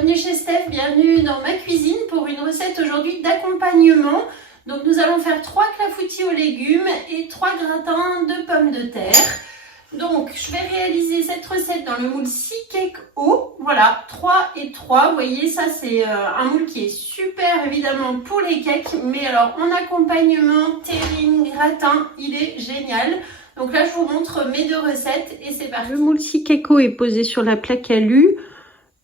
bienvenue chez Steph, bienvenue dans ma cuisine pour une recette aujourd'hui d'accompagnement. Donc nous allons faire 3 clafoutis aux légumes et 3 gratins de pommes de terre. Donc je vais réaliser cette recette dans le moule 6 cakes haut. Voilà, 3 et 3, vous voyez ça c'est un moule qui est super évidemment pour les cakes. Mais alors en accompagnement, terrine, gratin, il est génial. Donc là je vous montre mes 2 recettes et c'est parti. Le moule 6 cakes haut est posé sur la plaque alu.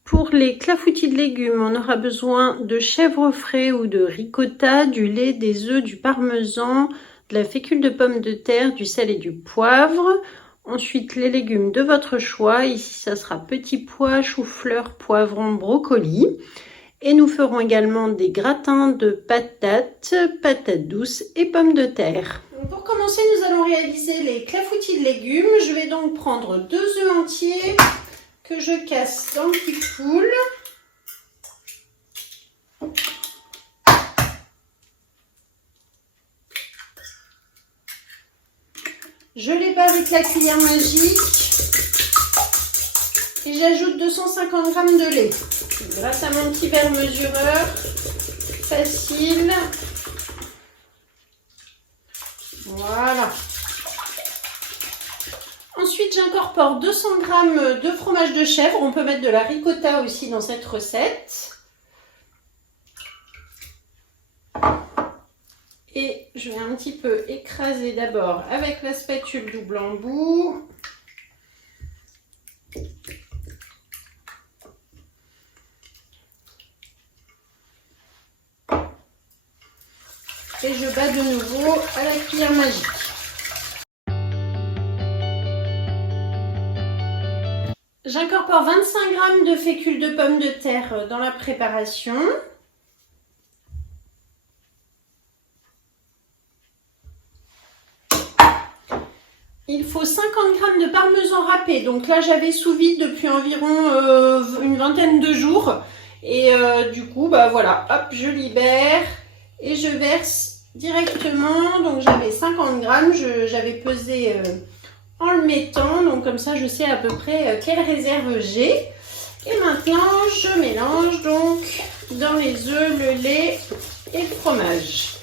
Pour les clafoutis de légumes, on aura besoin de chèvre frais ou de ricotta, du lait, des œufs, du parmesan, de la fécule de pommes de terre, du sel et du poivre. Ensuite, les légumes de votre choix. Ici, ça sera petits pois, chou-fleur, poivron, brocoli. Et nous ferons également des gratins de patates, patates douces et pommes de terre. Pour commencer, nous allons réaliser les clafoutis de légumes. Je vais donc prendre 2 œufs entiers que je casse dans le petit poule. Je les bats avec la cuillère magique et j'ajoute 250 g de lait. Grâce à mon petit verre mesureur, facile. Voilà. Ensuite, j'incorpore 200 g de fromage de chèvre. On peut mettre de la ricotta aussi dans cette recette. Et je vais un petit peu écraser d'abord avec la spatule double embout. Et je bats de nouveau à la cuillère magique. J'incorpore 25 g de fécule de pommes de terre dans la préparation. Il faut 50 g de parmesan râpé. Donc là, j'avais sous vide depuis environ une vingtaine de jours. Et du coup, bah voilà, hop, je libère et je verse directement. Donc j'avais 50 g, j'avais pesé en le mettant. Donc comme ça, je sais à peu près quelle réserve j'ai. Et maintenant, je mélange donc dans les œufs, le lait et le fromage.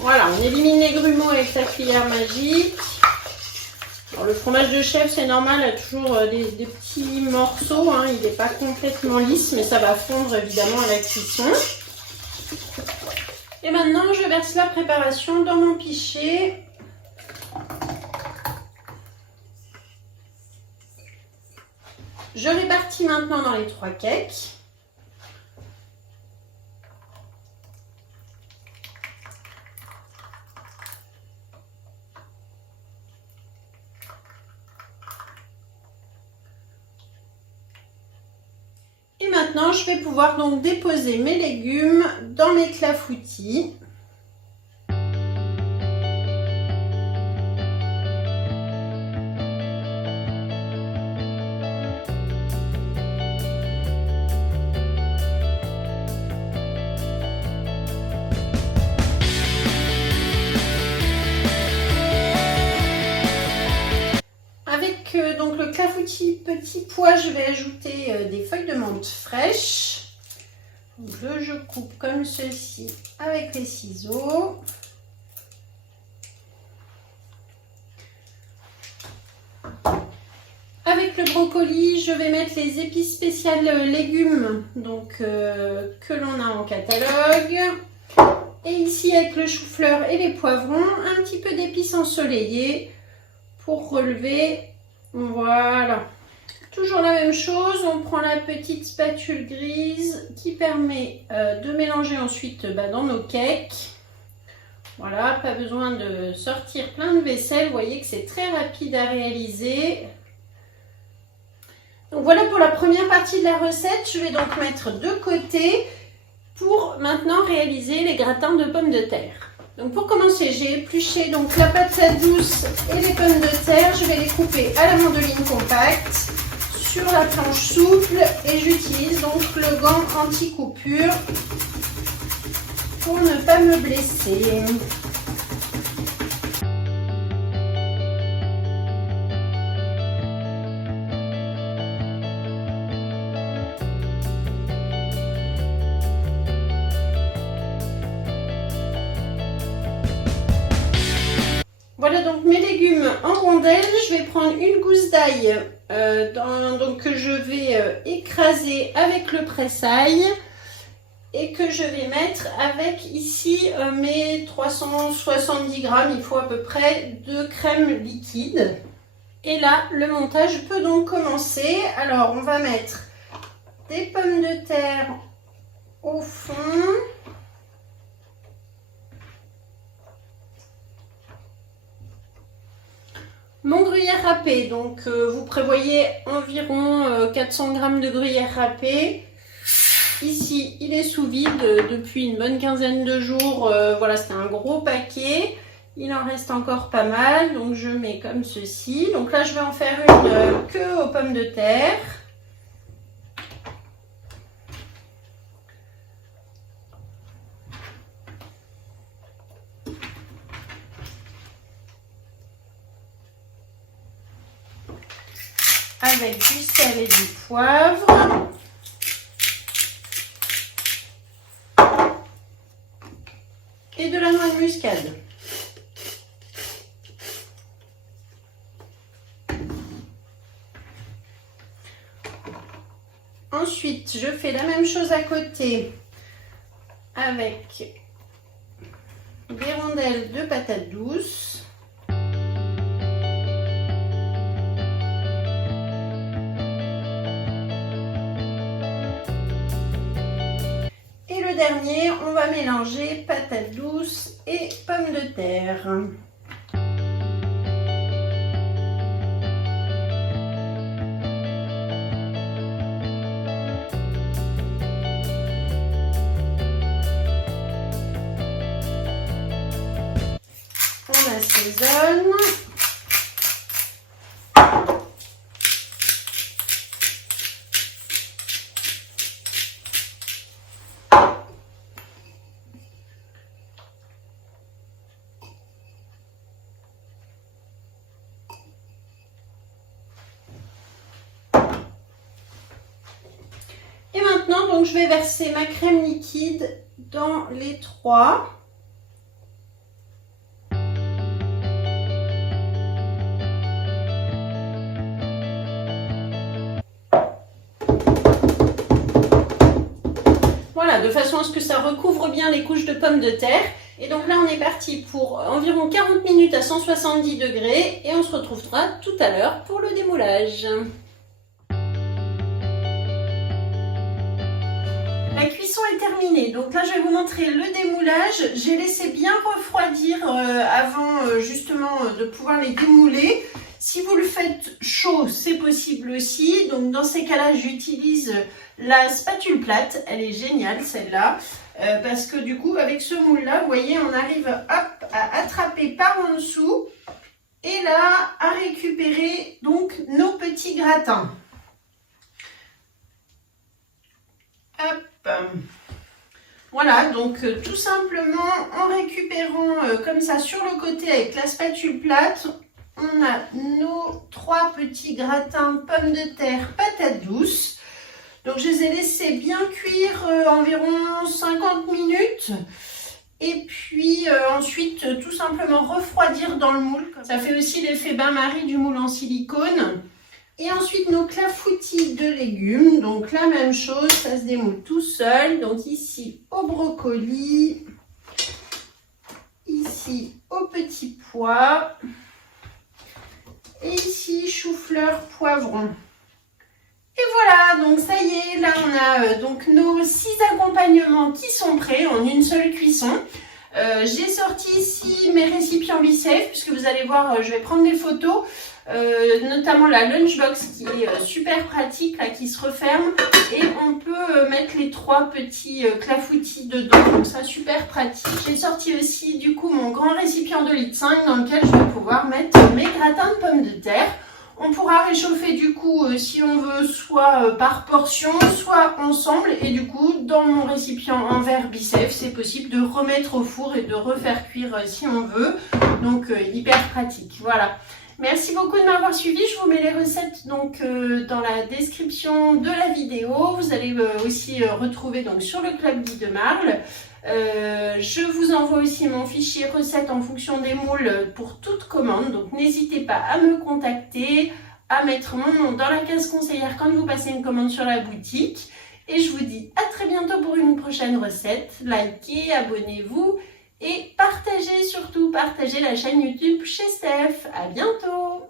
Voilà, on élimine les grumeaux avec sa cuillère magique. Alors, le fromage de chèvre, c'est normal, il a toujours des petits morceaux. Hein, il n'est pas complètement lisse, mais ça va fondre évidemment à la cuisson. Et maintenant, je verse la préparation dans mon pichet. Je répartis maintenant dans les 3 cakes. Et maintenant, je vais pouvoir donc déposer mes légumes dans mes clafoutis. Donc le clafoutis petit pois, je vais ajouter des feuilles de menthe fraîches. Donc je coupe comme ceci avec les ciseaux. Avec le brocoli, je vais mettre les épices spéciales légumes donc, que l'on a en catalogue. Et ici avec le chou-fleur et les poivrons, un petit peu d'épices ensoleillées pour relever. Voilà, toujours la même chose, on prend la petite spatule grise qui permet de mélanger ensuite dans nos cakes. Voilà, pas besoin de sortir plein de vaisselle, vous voyez que c'est très rapide à réaliser. Donc voilà pour la première partie de la recette, je vais donc mettre de côté pour maintenant réaliser les gratins de pommes de terre. Donc pour commencer, j'ai épluché donc la patate douce et les pommes de terre. Je vais les couper à la mandoline compacte sur la planche souple et j'utilise donc le gant anti-coupure pour ne pas me blesser. Voilà donc mes légumes en rondelles. Je vais prendre une gousse d'ail que je vais écraser avec le presse-ail et que je vais mettre avec ici mes 370 grammes. Il faut à peu près de crème liquide. Et là, le montage peut donc commencer. Alors, on va mettre des pommes de terre au fond. Mon gruyère râpé, donc vous prévoyez environ 400 g de gruyère râpé. Ici, il est sous vide depuis une bonne quinzaine de jours. Voilà, c'est un gros paquet. Il en reste encore pas mal, donc je mets comme ceci. Donc là, je vais en faire une queue aux pommes de terre. Avec du sel et du poivre. Et de la noix de muscade. Ensuite, je fais la même chose à côté avec des rondelles de patates douces. Et le dernier, on va mélanger patates douces et pommes de terre. On assaisonne. Et maintenant, donc, je vais verser ma crème liquide dans les trois. Voilà, de façon à ce que ça recouvre bien les couches de pommes de terre. Et donc là, on est parti pour environ 40 minutes à 170 degrés et on se retrouvera tout à l'heure pour le démoulage. La cuisson est terminée, donc là je vais vous montrer le démoulage. J'ai laissé bien refroidir avant justement de pouvoir les démouler. Si vous le faites chaud, c'est possible aussi. Donc dans ces cas-là, j'utilise la spatule plate. Elle est géniale celle-là. Parce que du coup, avec ce moule-là, vous voyez, on arrive hop, à attraper par en dessous. Et là, à récupérer donc nos petits gratins. Hop. Voilà, donc tout simplement en récupérant comme ça sur le côté avec la spatule plate, on a nos trois petits gratins pommes de terre patates douces. Donc je les ai laissés bien cuire environ 50 minutes. Et puis ensuite tout simplement refroidir dans le moule. Ça fait aussi l'effet bain-marie du moule en silicone. Et ensuite nos clafoutis de légumes, donc la même chose, ça se démoule tout seul. Donc ici au brocoli, ici au petit pois, et ici chou-fleur, poivron. Et voilà, donc ça y est, là on a donc nos 6 accompagnements qui sont prêts en une seule cuisson. J'ai sorti ici mes récipients BeSafe, puisque vous allez voir, je vais prendre des photos. Notamment la lunchbox qui est super pratique, là, qui se referme et on peut mettre les 3 petits clafoutis dedans, donc ça super pratique. J'ai sorti aussi du coup mon grand récipient de litre 5 dans lequel je vais pouvoir mettre mes gratins de pommes de terre. On pourra réchauffer du coup si on veut soit par portion, soit ensemble, et du coup dans mon récipient en verre BeSafe c'est possible de remettre au four et de refaire cuire si on veut, donc hyper pratique. Voilà. Merci beaucoup de m'avoir suivi. Je vous mets les recettes donc dans la description de la vidéo. Vous allez aussi retrouver donc sur le Club Guy de Marle. Je vous envoie aussi mon fichier recette en fonction des moules pour toute commande. Donc n'hésitez pas à me contacter, à mettre mon nom dans la case conseillère quand vous passez une commande sur la boutique. Et je vous dis à très bientôt pour une prochaine recette. Likez, abonnez-vous et partagez, surtout partagez la chaîne YouTube chez Steph. À bientôt!